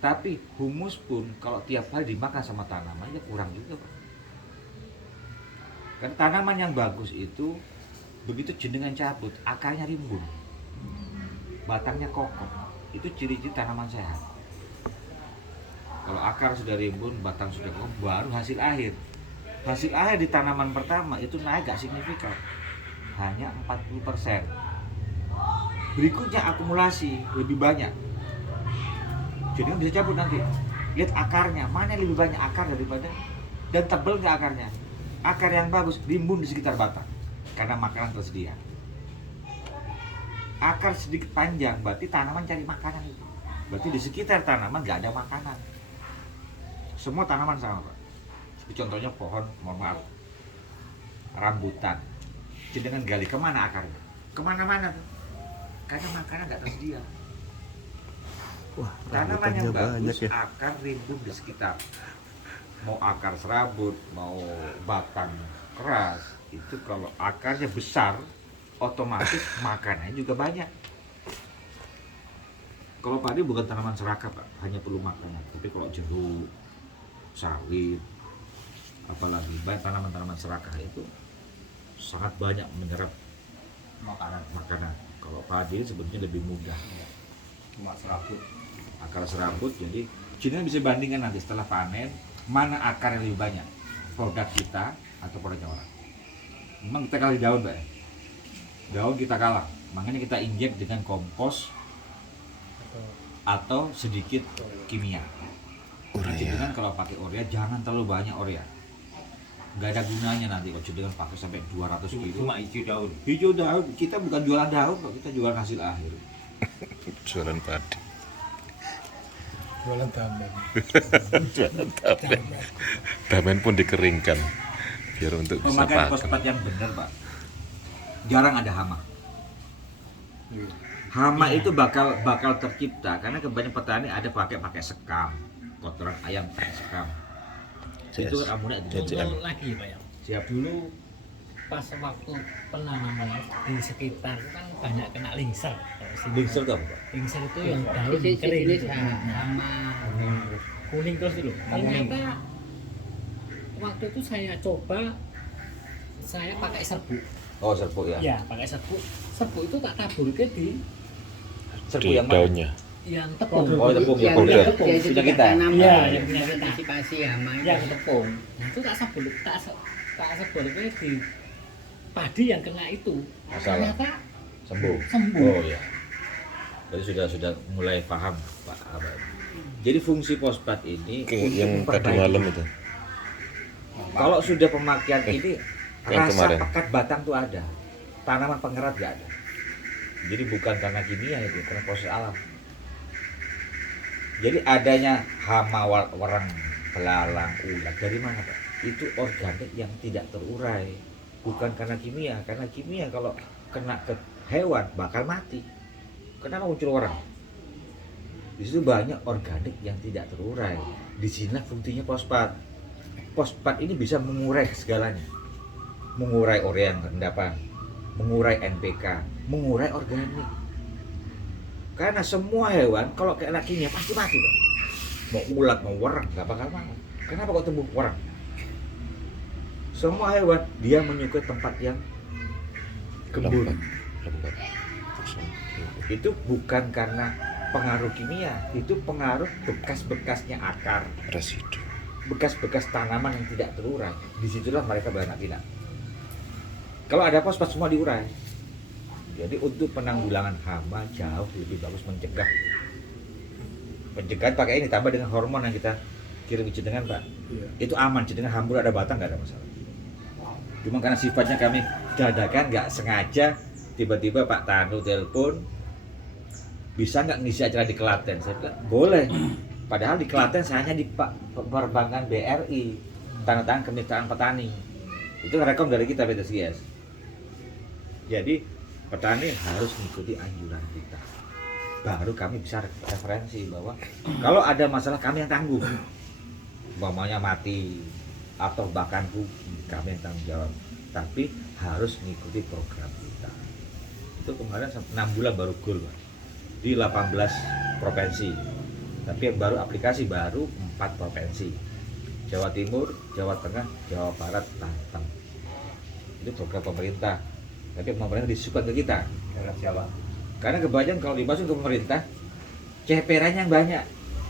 Tapi humus pun kalau tiap hari dimakan sama tanaman ya kurang juga Pak. Karena tanaman yang bagus itu begitu jenengan cabut, akarnya rimbun, batangnya kokoh. Itu ciri-ciri tanaman sehat. Kalau akar sudah rimbun, batang sudah kokoh, baru hasil akhir. Hasil akhir di tanaman pertama itu naik gak signifikan, hanya 40%. Berikutnya akumulasi lebih banyak. Jadi bisa cabut nanti. Lihat akarnya, mana yang lebih banyak akar daripada, dan tebal nggak akarnya. Akar yang bagus rimbun di sekitar batang karena makanan tersedia. Akar sedikit panjang, berarti tanaman cari makanan itu. Berarti di sekitar tanaman nggak ada makanan. Semua tanaman sama Pak. Contohnya pohon, mohon maaf, rambutan. Jenengan gali kemana akarnya? Kemana-mana tuh. Karena makanan nggak tersedia. Wah, Tanaman yang rambutannya bagus banyak ya. akan rimbun di sekitar. Mau akar serabut, mau batang keras, itu kalau akarnya besar, otomatis makanannya juga banyak. Kalau padi bukan tanaman serakah Pak, hanya perlu makanan. Tapi kalau jeruk, sawit, apalagi banyak tanaman-tanaman serakah itu sangat banyak menyerap makanan. Kalau padi sebetulnya lebih mudah, Cuma serabut. akar serabut. Jadi jenengan bisa bandingkan nanti setelah panen mana akar yang lebih banyak, produk kita atau produknya orang. Memang kita kalah di daun Pak ya? Daun kita kalah, makanya kita injek dengan kompos atau sedikit kimia. Urea. Jenengan kalau pakai urea jangan terlalu banyak urea. nggak ada gunanya nanti kalau jenengan pakai sampai 200 kilo. Cuma hijau daun. Hijau daun, kita bukan jualan daun kok, kita jualan hasil akhir. Jualan padi. Jualan damen. Jualan damen. Damen pun dikeringkan biar untuk bisa Pemakaian pakan. fosfat yang benar, Pak. Jarang ada hama. Hama itu bakal tercipta karena kebanyakan petani ada pakai sekam, kotoran ayam pakai sekam. Itu kan amunnya itu. Contoh lagi Pak ya. Siap. Dulu pas waktu penanaman di sekitar kan banyak kena lingser. Lingser tuh apa, Pak? Lingser itu yang daun Jenis kering jenis gitu. sama Kuning terus itu. Ternyata waktu itu saya coba saya pakai serbuk. Oh, serbuk ya. Ya, pakai serbuk. Serbuk itu tak taburke di Serbuk Di yang mana? daunnya. yang tepung. Oh, tepung ya. yang Udah. tepung Punya itu kita. tanam Iya, ya, yang punya kita. antisipasi hama itu. Yang tepung. Nah, itu tak seburke di padi yang kena itu. Masalah. Ternyata Sembuh. sembuh. Oh ya. Jadi sudah mulai paham, Pak Abad. Jadi fungsi fosfat ini untuk Yang tadi memperbaiki. malam itu. Kalau sudah pemakaian ini yang rasa kemarin. pekat batang tuh ada, tanaman pengerat nggak ada. Jadi bukan karena kimia itu, karena proses alam. Jadi adanya hama wereng, belalang, ulat dari mana, Pak? Itu organik yang tidak terurai, bukan karena kimia. Karena kimia kalau kena ke hewan bakal mati. Kenapa muncul wereng? Di situ banyak organik yang tidak terurai. Di sini fungsinya fosfat. Fosfat ini bisa mengurai segalanya. Mengurai urea yang rendapan, mengurai NPK, mengurai organik. Karena semua hewan kalau kena kimia pasti mati, Pak. Mau ulat, mau wereng, nggak bakal mau. Kenapa kok tumbuh wereng? Semua hewan dia menyukai tempat yang gembur. Lembab. Itu bukan karena pengaruh kimia, itu pengaruh bekas-bekasnya akar, Residu. bekas-bekas tanaman yang tidak terurai. Disitulah mereka beranak pinak. Kalau ada fosfat semua diurai. Jadi untuk penanggulangan hama jauh lebih bagus mencegah. Pencegahan pakai ini tambah dengan hormon yang kita kirim ke jenengan, Pak. Iya. Itu aman, jenengan hambur ada batang nggak ada masalah. Cuma karena sifatnya kami dadakan nggak sengaja, tiba-tiba Pak Tanu telepon, bisa nggak ngisi acara di Klaten? Saya bilang boleh. Padahal di Klaten saya hanya di perbankan BRI, tanda tangan kemitraan petani. Itu rekom dari kita PTSGS. Jadi petani harus mengikuti anjuran kita. Baru kami bisa referensi bahwa kalau ada masalah kami yang tanggung. Umpamanya mati atau bahkan rugi, kami yang tanggung jawab. Tapi harus mengikuti program kita. Itu kemarin 6 bulan baru goal, Pak. Di 18 provinsi. Tapi yang baru aplikasi baru 4 provinsi. Jawa Timur, Jawa Tengah, Jawa Barat, Banten. Itu program pemerintah. Tapi pemerintah disupport ke kita. Siapa? Karena kebanyakan kalau dimasukin ke pemerintah, CPR-nya yang banyak,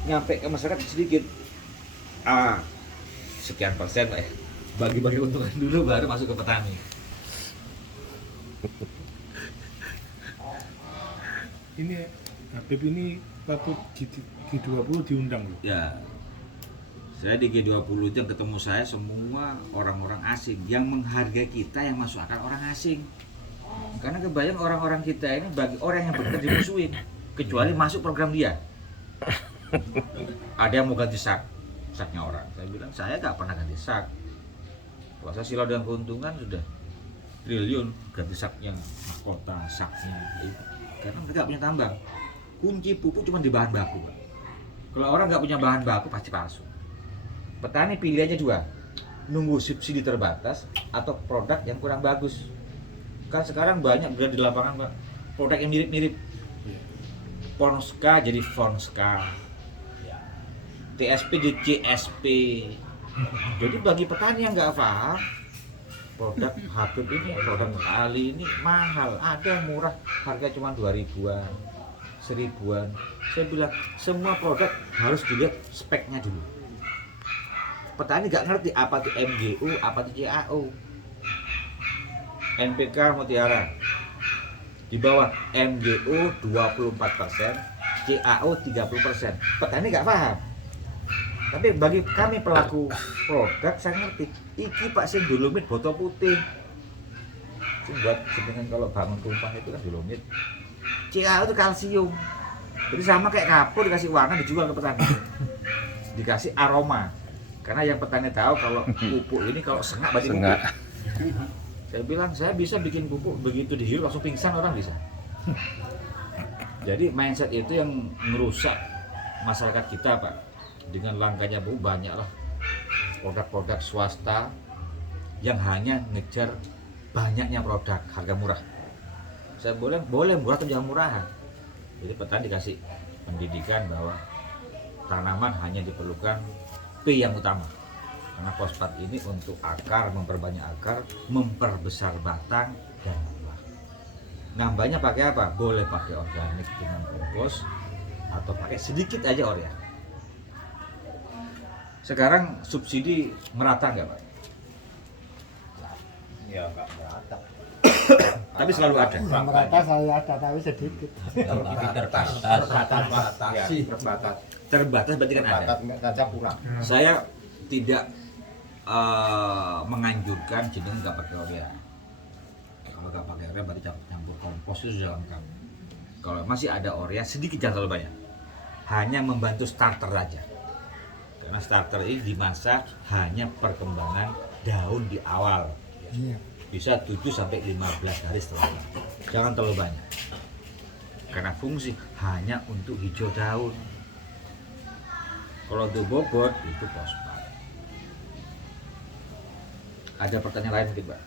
nyampe ke masyarakat sedikit. Sekian persen, Pak ya. Bagi-bagi untungan dulu baru masuk ke petani. Ini Habib ini patut G20 diundang loh. Ya, saya di G20 itu yang ketemu saya semua orang-orang asing yang menghargai kita, yang masuk akal orang asing. Karena kebanyakan orang-orang kita ini bagi orang yang bekerja dimusuhin, kecuali masuk program dia. Ada yang mau ganti saknya orang. Saya bilang saya nggak pernah ganti sak. Puasa silau dengan keuntungan sudah triliun, ganti saknya, mahkota, saknya. Karena mereka nggak punya tambang. Kunci pupuk cuma di bahan baku, Pak. Kalau orang nggak punya bahan baku pasti palsu. Petani pilihannya dua, nunggu subsidi terbatas atau produk yang kurang bagus. Kan sekarang banyak berada di lapangan, Pak, produk yang mirip-mirip. Fonska jadi Fonska, TSP jadi CSP. Jadi bagi petani yang nggak paham, produk Habib ini, produk Ali ini mahal. Ada yang murah, harga cuma 2.000-an, 1.000-an. Saya bilang semua produk harus dilihat speknya dulu. Petani nggak ngerti apa itu MGU, apa itu CAO. NPK Mutiara di bawah MGU 24%, CAO 30%. Petani nggak paham. Tapi bagi kami pelaku produk saya ngerti. Iki Pak sing dolomit botol putih. Sing buat sebenarnya kalau bangun tumpah itu kan dolomit. CA itu kalsium. Jadi sama kayak kapur dikasih warna dijual ke petani. Dikasih aroma. Karena yang petani tahu kalau pupuk ini kalau sengak berarti pupuk. Sengak. Saya bilang saya bisa bikin pupuk begitu dihirup langsung pingsan orang bisa. Jadi mindset itu yang merusak masyarakat kita Pak. Dengan langkanya pupuk banyaklah produk-produk swasta yang hanya ngejar banyaknya produk harga murah. Saya boleh murah tapi jangan murahan. Jadi petani dikasih pendidikan bahwa tanaman hanya diperlukan P yang utama. Karena fosfat ini untuk akar, memperbanyak akar, memperbesar batang dan buah. Nambahnya pakai apa? Boleh pakai organik dengan kompos atau pakai sedikit aja urea. Sekarang subsidi merata nggak Pak? Ya nggak merata. Tapi selalu ada. Merata saya ada tapi sedikit. Terbatas berarti kan ada. Terbatas saja kurang. Saya tidak menganjurkan jenengan nggak pakai urea. Kalau nggak pakai urea berarti campur kompos itu sudah lengkap. Kalau masih ada urea sedikit jangan terlalu banyak. Hanya membantu starter saja. Karena starter ini dimasak hanya perkembangan daun di awal. Bisa 7-15 hari setelahnya. Jangan terlalu banyak. Karena fungsi hanya untuk hijau daun. Kalau untuk bobot itu fosfat. Ada pertanyaan lain mungkin Pak?